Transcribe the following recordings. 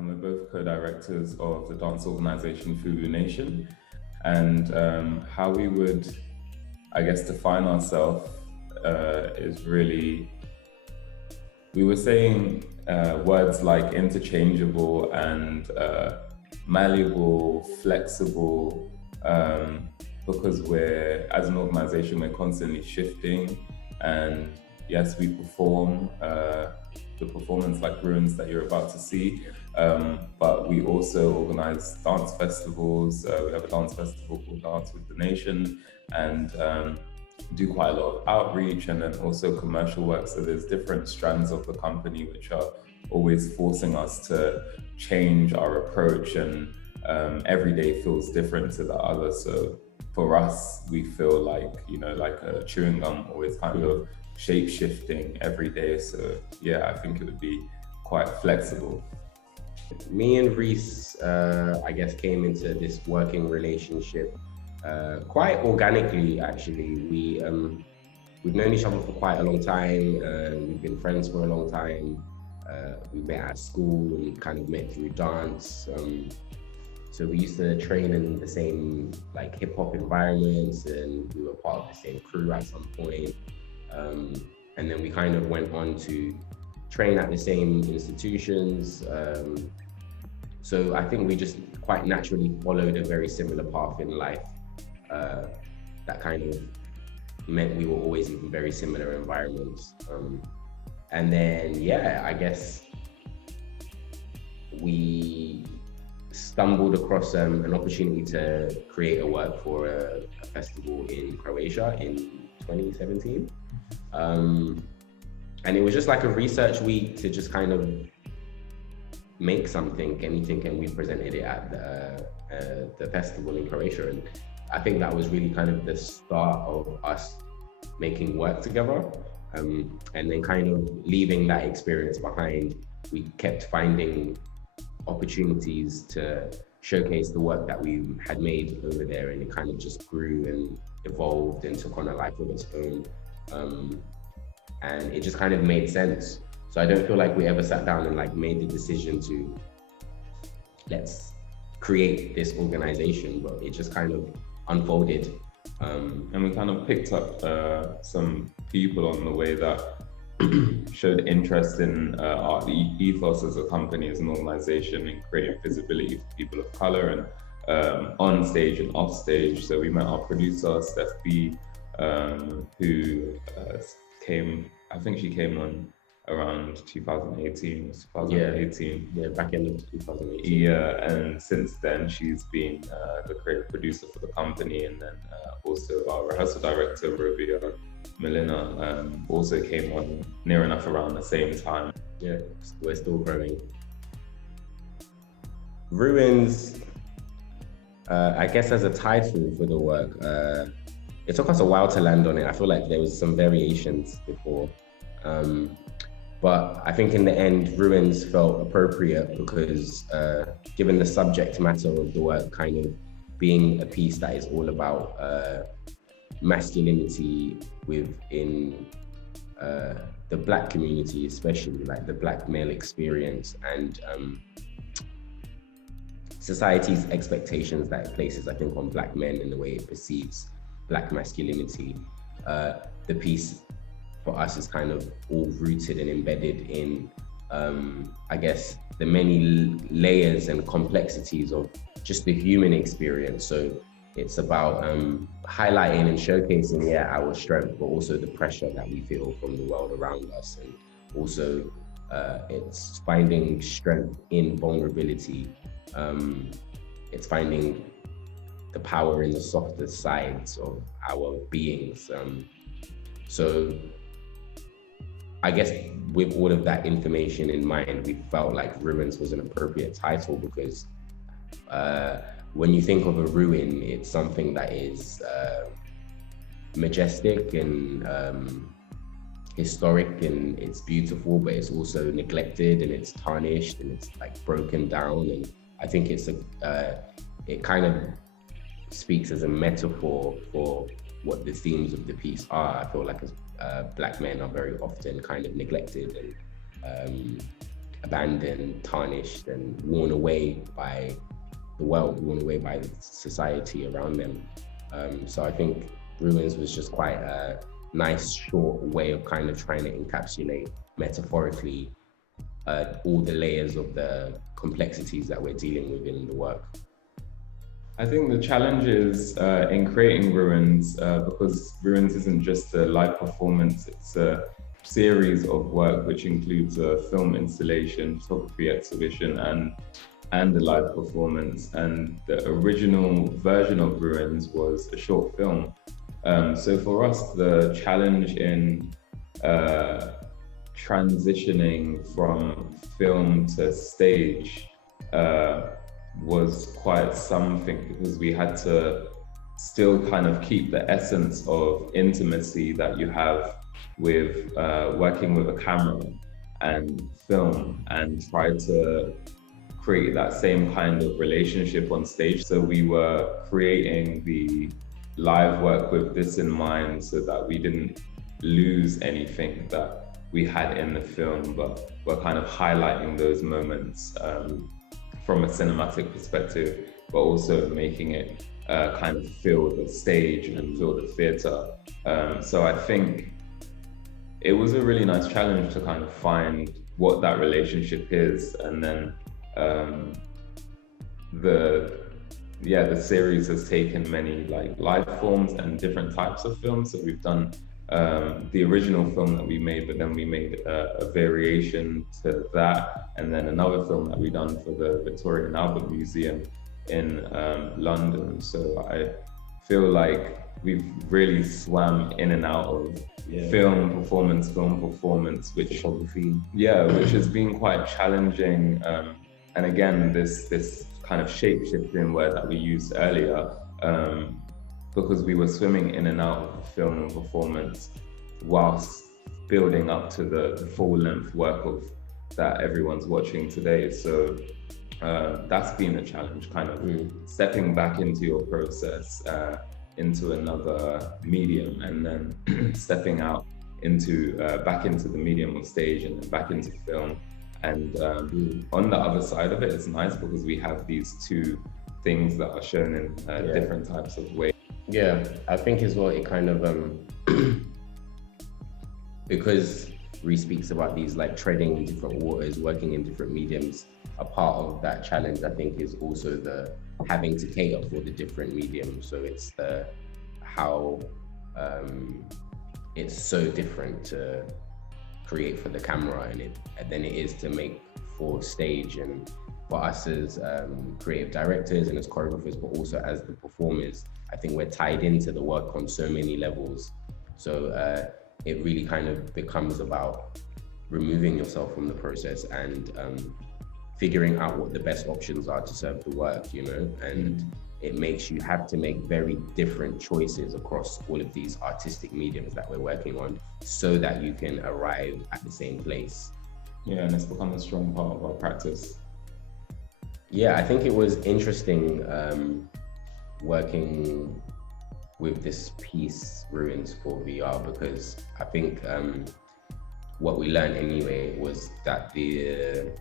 and we're both co-directors of the dance organization Fubunation. And how we would, I guess, define ourselves is really, we were saying words like interchangeable and malleable, flexible, because we're, as an organization, we're constantly shifting. And yes, we perform the performance like Ruins that you're about to see, but we also organize dance festivals. We have a dance festival called Dance with the Nation, and do quite a lot of outreach and then also commercial work. So there's different strands of the company which are always forcing us to change our approach, and every day feels different to the other. So for us, we feel like, you know, like a chewing gum, always kind of shape-shifting every day. So yeah, I think it would be quite flexible. Me and Rhys, I guess, came into this working relationship quite organically, actually. We've known each other for quite a long time. We've been friends for a long time. We met at school and kind of met through dance. So we used to train in the same like hip hop environments, and we were part of the same crew at some point. And then we kind of went on to train at the same institutions. So I think we just quite naturally followed a very similar path in life. That kind of meant we were always in very similar environments. And then, yeah, I guess we stumbled across an opportunity to create a work for a festival in Croatia in 2017. And it was just like a research week to just kind of make anything, and we presented it at the festival in Croatia. And I think that was really kind of the start of us making work together. And then kind of leaving that experience behind, we kept finding opportunities to showcase the work that we had made over there, and it kind of just grew and evolved and took on a life of its own. And it just kind of made sense. So I don't feel like we ever sat down and like made the decision to let's create this organization, but it just kind of unfolded. And we kind of picked up some people on the way that showed interest in our ethos as a company, as an organization, in creating visibility for people of color, and on stage and off stage. So we met our producer, Steph B, who came, I think she came on around 2018. Yeah, back end of 2018. Yeah, and since then she's been the creative producer for the company, and then also our rehearsal director, Roberta Melina, also came on near enough around the same time. Yeah, we're still growing. Ruins, I guess as a title for the work, it took us a while to land on it. I feel like there was some variations before. But I think in the end, Ruins felt appropriate because given the subject matter of the work kind of being a piece that is all about masculinity within the Black community, especially like the Black male experience, and society's expectations that it places, I think, on Black men and the way it perceives Black masculinity. The piece for us is kind of all rooted and embedded in, I guess, the many layers and complexities of just the human experience. So it's about highlighting and showcasing, our strength, but also the pressure that we feel from the world around us. And also it's finding strength in vulnerability. It's finding the power in the softer sides of our beings. So I guess with all of that information in mind, we felt like Ruins was an appropriate title because when you think of a ruin, it's something that is majestic and historic, and it's beautiful, but it's also neglected and it's tarnished and it's like broken down. And I think it's it kind of speaks as a metaphor for what the themes of the piece are. I feel like as Black men are very often kind of neglected and abandoned, tarnished, and worn away by the world, worn away by society around them. So I think Ruins was just quite a nice short way of kind of trying to encapsulate metaphorically all the layers of the complexities that we're dealing with in the work. I think the challenge is in creating Ruins, because Ruins isn't just a live performance, it's a series of work which includes a film installation, photography exhibition, and a live performance. And the original version of Ruins was a short film. So for us, the challenge in transitioning from film to stage was quite something, because we had to still kind of keep the essence of intimacy that you have with working with a camera and film, and try to create that same kind of relationship on stage. So we were creating the live work with this in mind, so that we didn't lose anything that we had in the film, but we're kind of highlighting those moments from a cinematic perspective, but also making it kind of fill the stage and fill the theatre. So I think it was a really nice challenge to kind of find what that relationship is. And then the series has taken many like live forms and different types of films. So we've done the original film that we made, but then we made a variation to that, and then another film that we done for the Victoria and Albert Museum in London. So I feel like we've really swam in and out of film performance, which has been quite challenging. And again, this kind of shape-shifting word that we used earlier, because we were swimming in and out of film and performance whilst building up to the full-length work of that everyone's watching today. So that's been a challenge, kind of stepping back into your process, into another medium, and then stepping out into back into the medium of stage, and then back into film. And on the other side of it, it's nice because we have these two things that are shown in different types of ways. Yeah, I think as well, it kind of, because Rhys speaks about these like treading in different waters, working in different mediums, a part of that challenge, I think, is also the having to cater for the different mediums. So it's how it's so different to create for the camera and then it is to make for stage, and for us as creative directors and as choreographers, but also as the performers, I think we're tied into the work on so many levels. So it really kind of becomes about removing yourself from the process and figuring out what the best options are to serve the work, you know, and it makes you have to make very different choices across all of these artistic mediums that we're working on, so that you can arrive at the same place. Yeah, and it's become a strong part of our practice. Yeah, I think it was interesting working with this piece, Ruins, for VR, because I think what we learned anyway was that the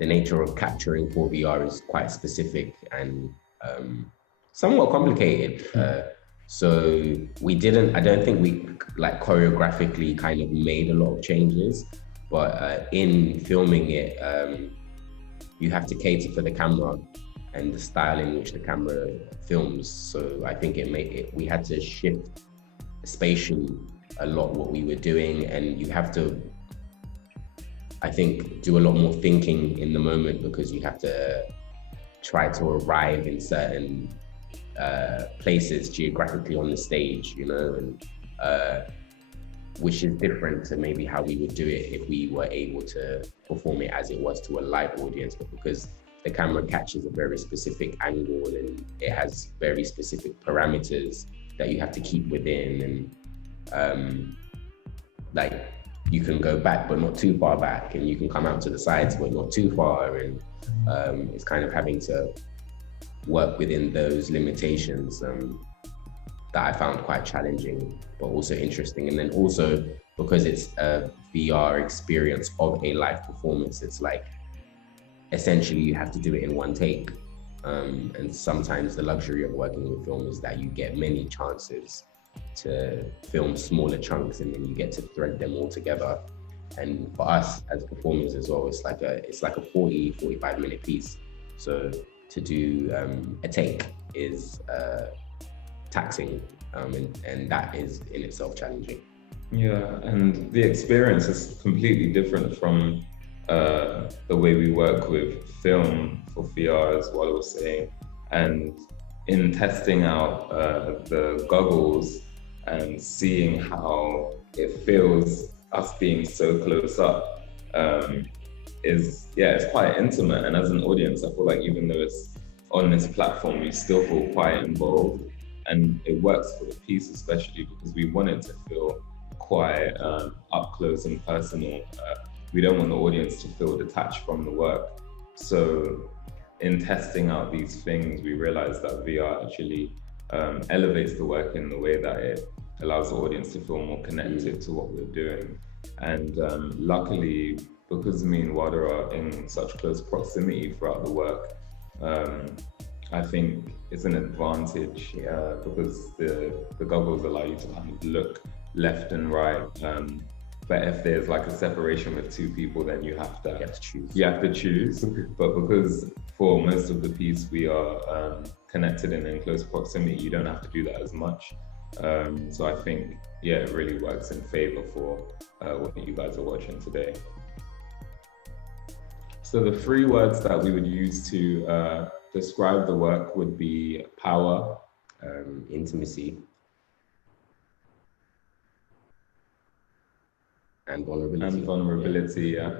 nature of capturing for VR is quite specific and somewhat complicated. So I don't think we like choreographically kind of made a lot of changes, but in filming it, you have to cater for the camera and the style in which the camera films. So I think we had to shift spatially a lot what we were doing, and you have to, I think, do a lot more thinking in the moment, because you have to try to arrive in certain places geographically on the stage, you know, and which is different to maybe how we would do it if we were able to perform it as it was to a live audience. But because the camera catches a very specific angle and it has very specific parameters that you have to keep within, and like you can go back but not too far back, and you can come out to the sides but not too far, and it's kind of having to work within those limitations that I found quite challenging but also interesting. And then also because it's a VR experience of a live performance, it's like essentially you have to do it in one take. And sometimes the luxury of working with film is that you get many chances to film smaller chunks, and then you get to thread them all together. And for us as performers as well, it's like a 45 minute piece. So to do a take is taxing, and that is in itself challenging. Yeah, and the experience is completely different from the way we work with film for VR, as what I was saying. And in testing out the goggles and seeing how it feels, us being so close up, it's quite intimate. And as an audience, I feel like even though it's on this platform, you still feel quite involved. And it works for the piece, especially because we want it to feel quite up close and personal. We don't want the audience to feel detached from the work. So in testing out these things, we realized that VR actually elevates the work in the way that it allows the audience to feel more connected to what we're doing. And luckily, because me and Waddah are in such close proximity throughout the work, I think it's an advantage because the goggles allow you to kind of look left and right. But if there's like a separation with two people, then you have to choose. You have to choose. But because for most of the piece we are connected and in close proximity, you don't have to do that as much. So I think, it really works in favor for what you guys are watching today. So the 3 words that we would use to describe the work would be power, intimacy, and vulnerability. Yeah.